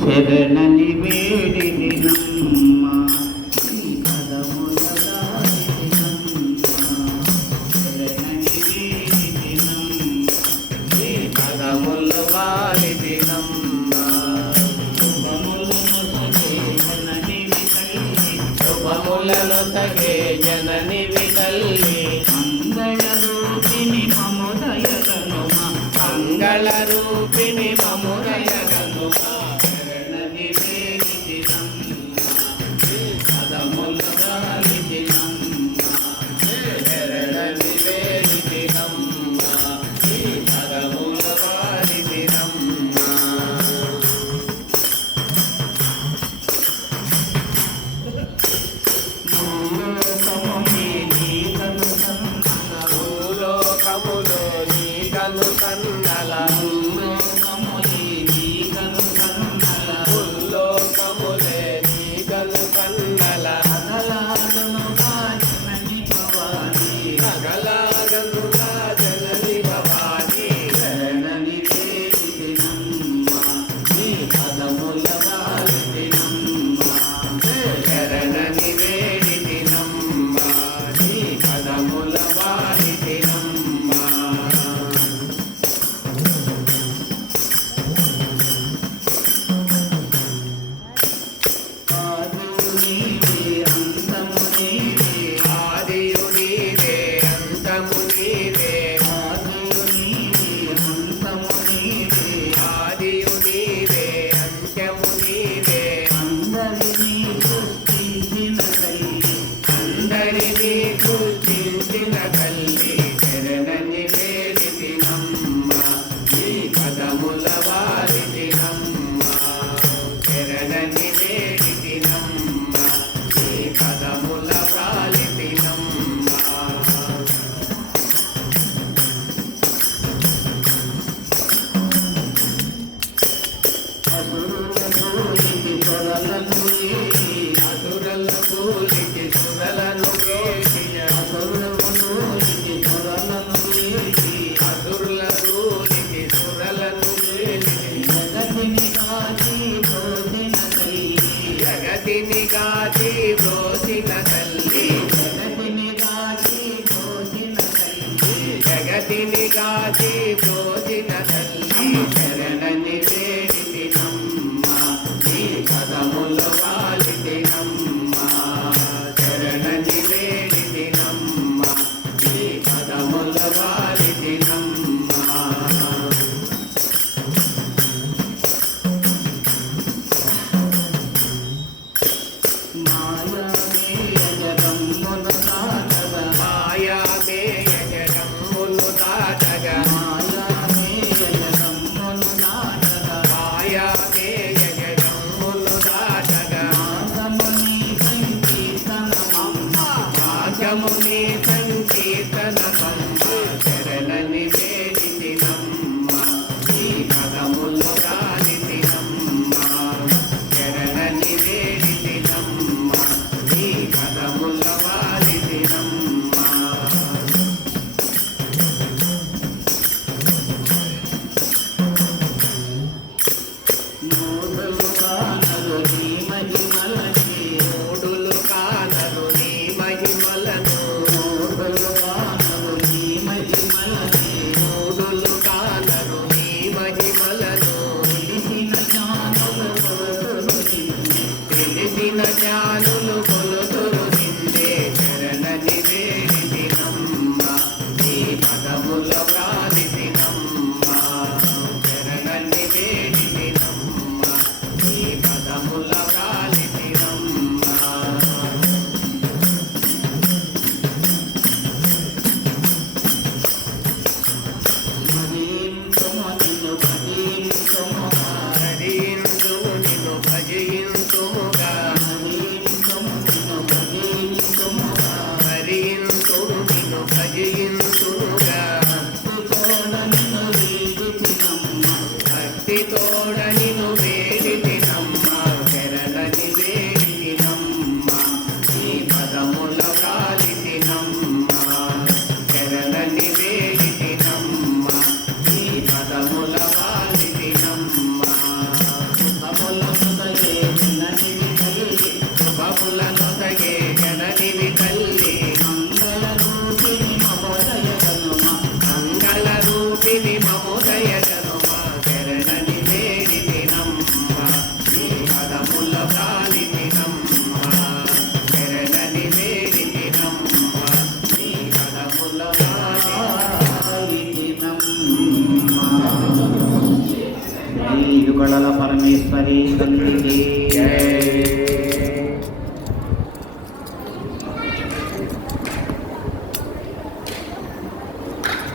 శరణని వేడి దినమ్మ పదముల వారి దినమ్మ శుభములను తగే జనని వితల్లి మంగళ రూపిణి మముదయ గనుమా శరణని వేడి దినమ్మ పదముల వారి దినమ్మ శరణని వేడి దినమ్మ పదముల వారి దినమ్మ లోకములో నీ కను కన్నల లోకములే నీ కను కన్నల నగలాగనుగా జనని భవాని శరణని వేడి దినమ్మ నీ పదముల వారి దినమ్మ శరణని వేడి దినమ్మ నీ పదముల వారి దినమ్మ అందరినీ గుర్తించిన తల్లి శరణని వేడి దినమ్మ నీ పదముల వారి దినమ్మ శరణని వేడి దినమ్మ నీ పదముల వారి దినమ్మ అసురుల పూలికి సురలను వేసిన అసురుల పూలికి సురలను జగతిని కాచి బ్రోసిన తల్లి జగతిని కాచి బ్రోసిన తల్లి శరణని వేడి దినమ్మ నీ పదముల వారి దినమ్మ శరణని వేడి దినమ్మ నీ పదముల వారి దినమ్మ మాయామేయరమ్మును దాటగా మాయామేయరమ్మును దాటగా మాగముని సంకీర్తనమమ్మ శరణని వేడి దినమ్మ నీ పదముల వారి దినమ్మ శరణని వేడి దినమ్మ నీ పదముల వారి దినమ్మ పదముల గాలితినమ్మ శరణని వేడితినమ్మ నీ పదముల యుగళల పరమేశ్వరి తండ్రికి